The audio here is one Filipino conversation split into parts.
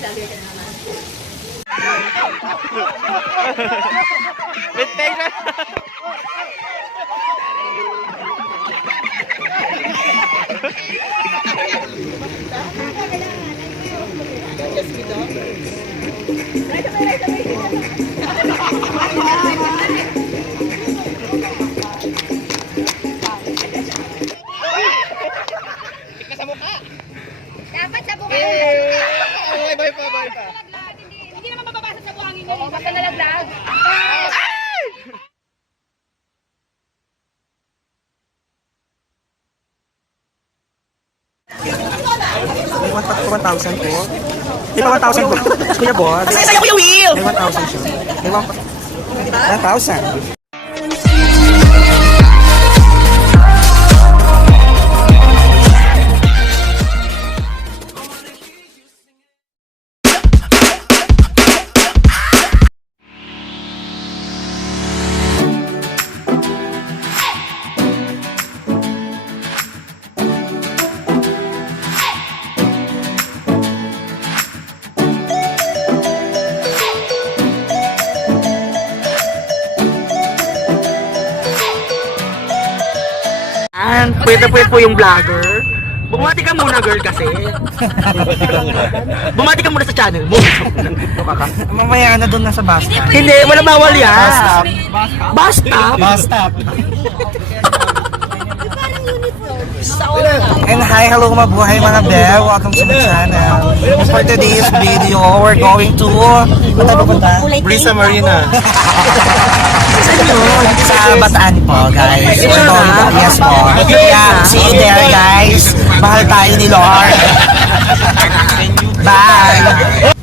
vlogger ka na naman. Bintay na. Ika sa mukha. Dapat sa buka. Bye pa. Hindi naman mababasa sa buhangin mo. Oo, basta nalaglag. May 1,000 po. May 1,000 po. Kuya Boss. Sa'yo, Kuya Will! May 1,000 siya. May 1,000. Pwede po yung vlogger. Bumati ka muna, girl, kasi. Bumati ka muna sa channel mo. Mamaya na doon nasa bus stop. Hindi, wala bawal yan. Bus stop? Bus stop. And hi, hello mabuhay mga bel. Welcome to my channel. And for today's video, we're going to Brisa Marina. Sa Bataan po, guys. We're going to, yes po. Yeah, see you there, guys. Mahal tayo ni Lord. Bye.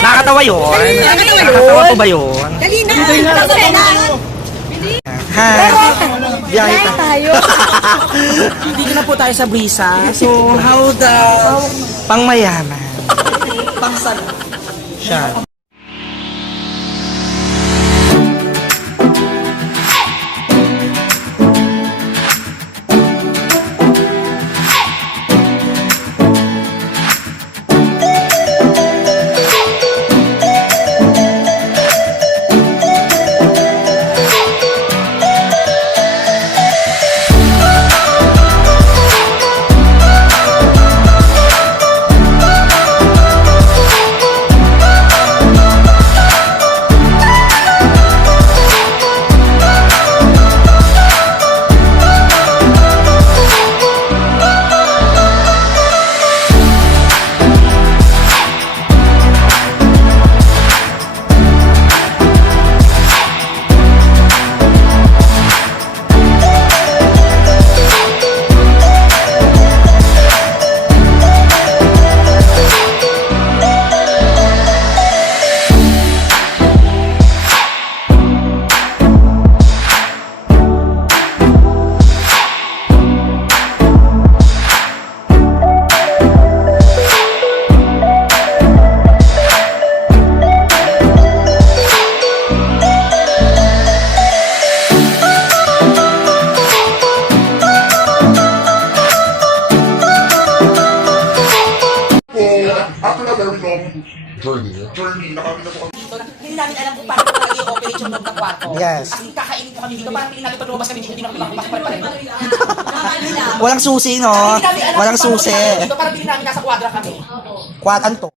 Nakakatawa yun? Nakakatawa po ba yun? Dali na! Hi! Biyahe Tayo! Dito na po tayo sa Brisa. So, how the... Pangmayaman. Pangsan. Siya. journey na kami na po. Hindi namin alam kung paano lagi yung operation ng kwarto. Yes. As in, kakainin ko kami dito. Parang hindi namin pag lumabas kami dito, hindi namin makapasok pa rin. Walang susi, no? Walang susi. Dito, parang hindi namin nasa kwadra kami. Kwatan to.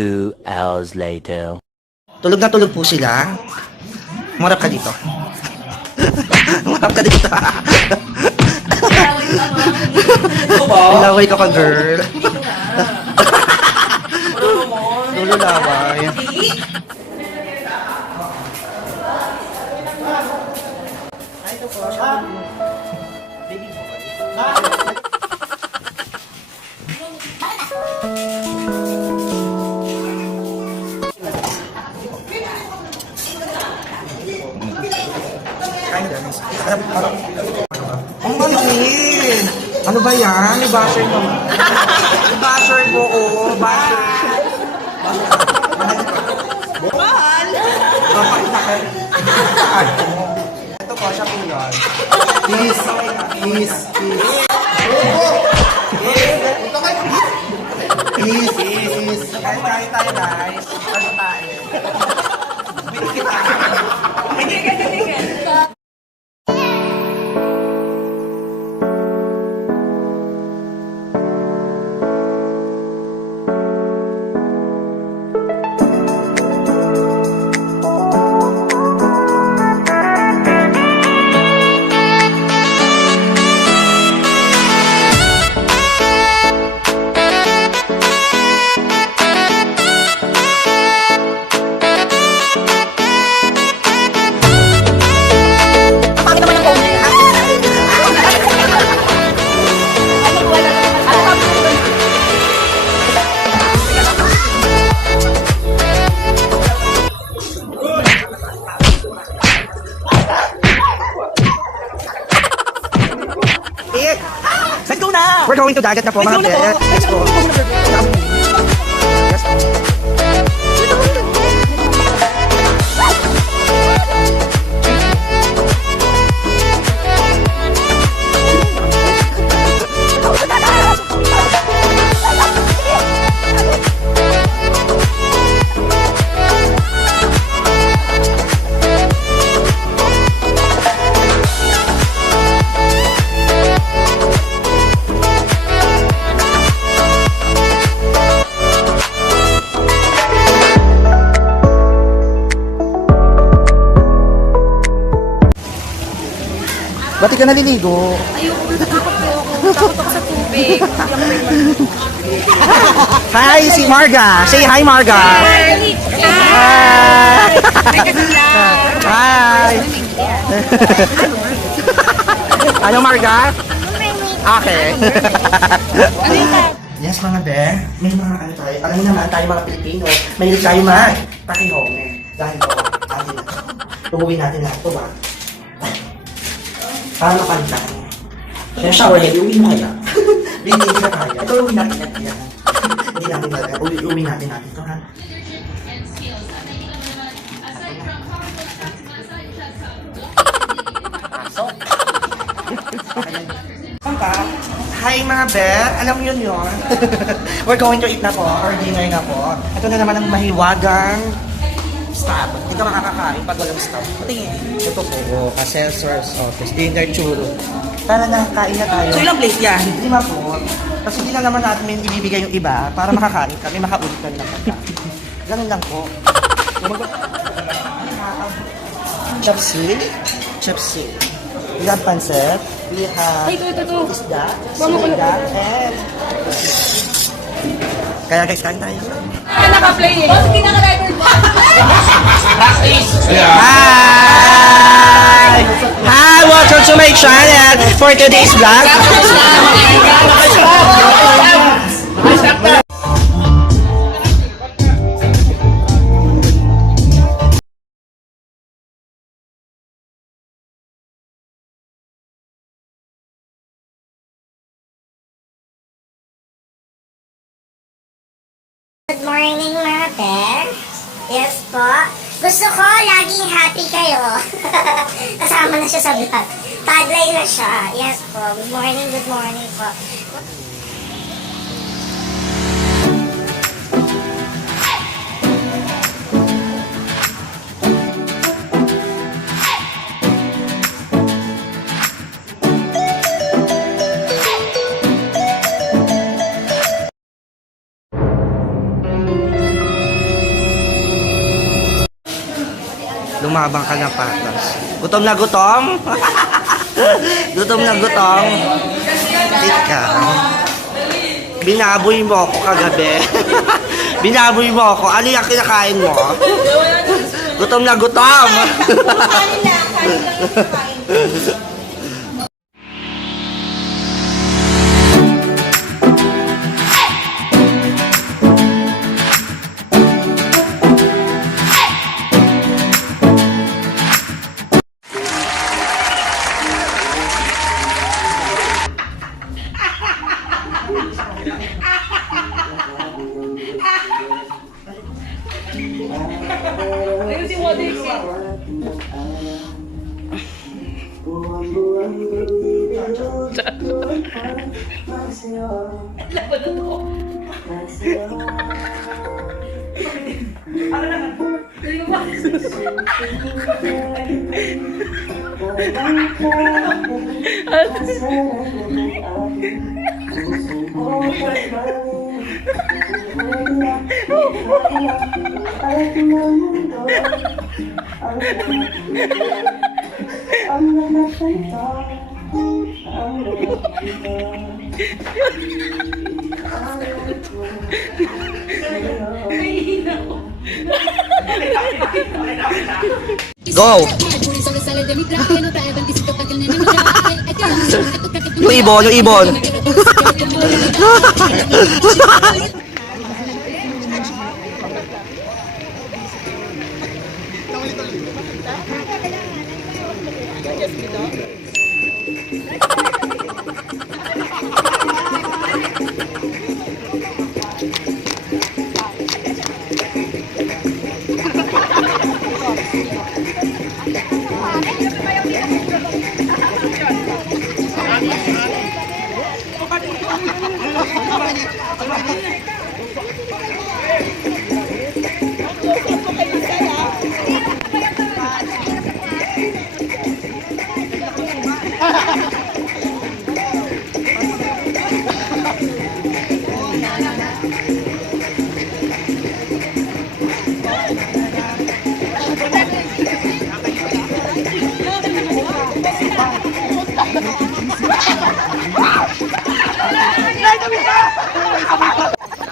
2 hours later. Tulog na tulog po sila. Marap ka dito. Marap ka dito. Laway ka pa, girl. Lululaway. Ang maliit! Ano ba yan? May basher mo. May basher mo, oh. Basher. Mahal! Papakita ka. Ito po, siya po yun. Kiss. Kiss. Kiss. Kiss. Kiss. Kain tayo, guys. Ano tayo? Let's go na! We're going to dagat na po, mga be. Let's go. Yes. Ba't ka naliligo? Ayoko, natakot po ako. Takot ako sa tubig. Hi, si Marga. Say hi, Marga. Hi! Hi. Ano, Marga? Okay. Yes, mga be. May mga ano tayo. Alam mo naman, tayo mga Pilipino. Mahilig tayo pakihong. Dahil po, atin na. Tumuwi natin lahat ito ba? Para mapalitan. Kaya shower head, uwi mo kaya. Hindi na kaya. Ito uwi natin yan. Hindi natin talaga. Uwi natin ito, ha? Hi mga be, alam mo yun. We're going to eat na po, or dinner na po. Ito na naman ang mahiwagang stab. Ito makakakain pag walang stab. Tingin. Ito po, assessors office, dinner churro. Para nakakain na tayo. So ilang plate yan? 5 po. Tapos hindi na naman natin ibibigay yung iba para makakain kami, makaulitan na kami. Ganun lang po. Chopsy. Chopsy. We have pancit. We have isda. Isda. And kaya guys, kain tayo. Naka-play eh. Bakit hindi naka-record ba? Hi! Hi! Welcome to my channel for today's vlog. Good morning, mga be. Yes po. Gusto ko laging happy kayo. Kasama na siya sa vlog. Tagline na siya. Yes po. Good morning po. Lumabang ka na patas. Gutom na gutom? Gutom na gutom? Ikaw. Binaboy mo ako kagabi. Binaboy mo ako. Ano yung kinakain mo? Gutom na gutom. Kanin lang kain. Ayusin mo, Dixie. Go! Yung ibon, yung ibon.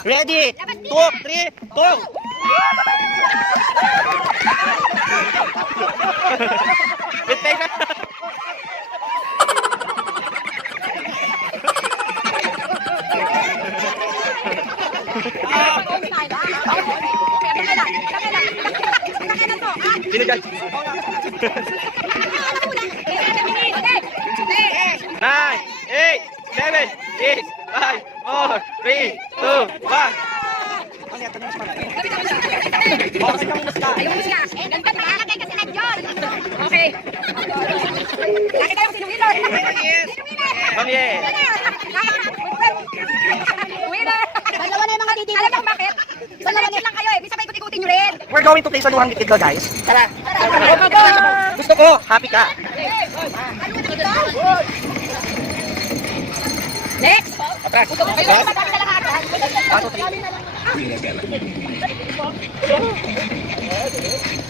Ready? 2, 3, go! Nine, 8, 7, 6, 5, 4, 3, 2, 1. Ayun mo siya. Ganda na alagay kasi na John. Okay. Lagi tayo sinuwinner. Pamye. Winner. Dalawa na yung mga titi. Alam mo bakit? Dalawa lang kayo eh. Bisa pa ikot-ikutin nyo rin. We're going to play saluhan with Idlo, guys. Tara. Gusto ko, happy ka. Next. Kayo na matapos sa lahat. 1, 2, 3.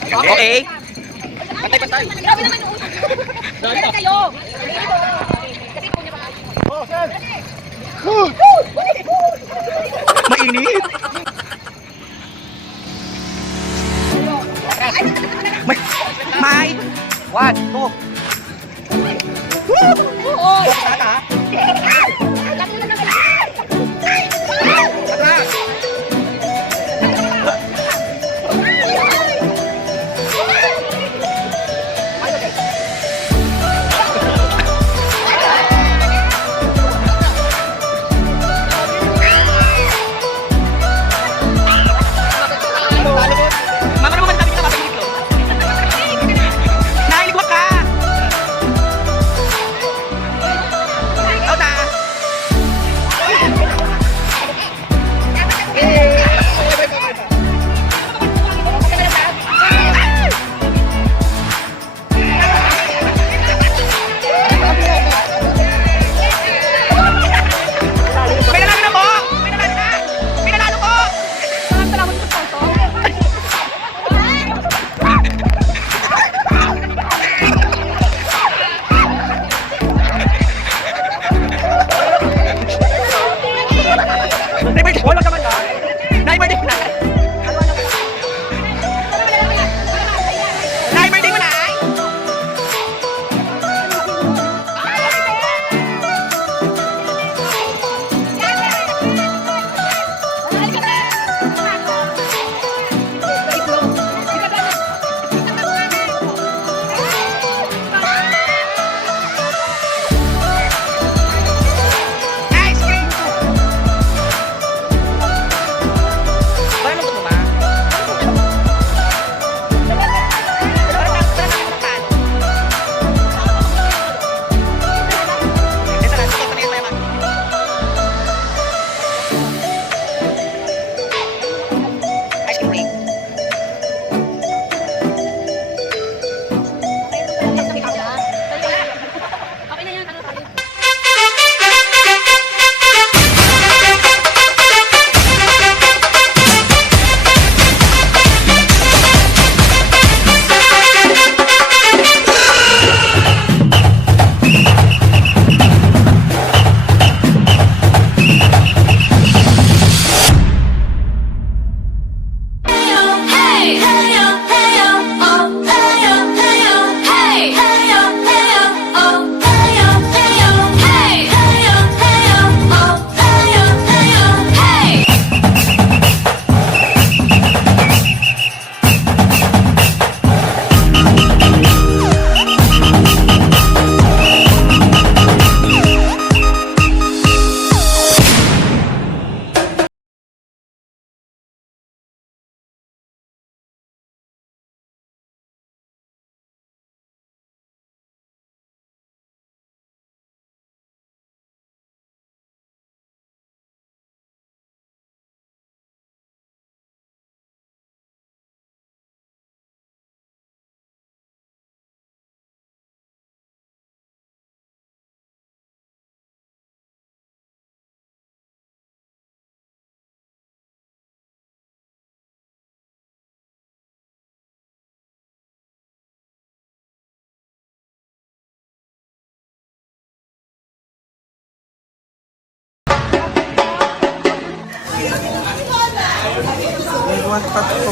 Okay. Pantay. Grabe naman yung utak. Kayo. Mainit. May. 1, 2.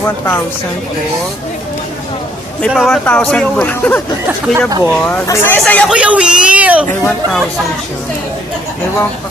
1,000 po. May pa 1,000 po. Kuya Bon. May, Saya, Kuya Will! may 1,000 siya. May 1,000.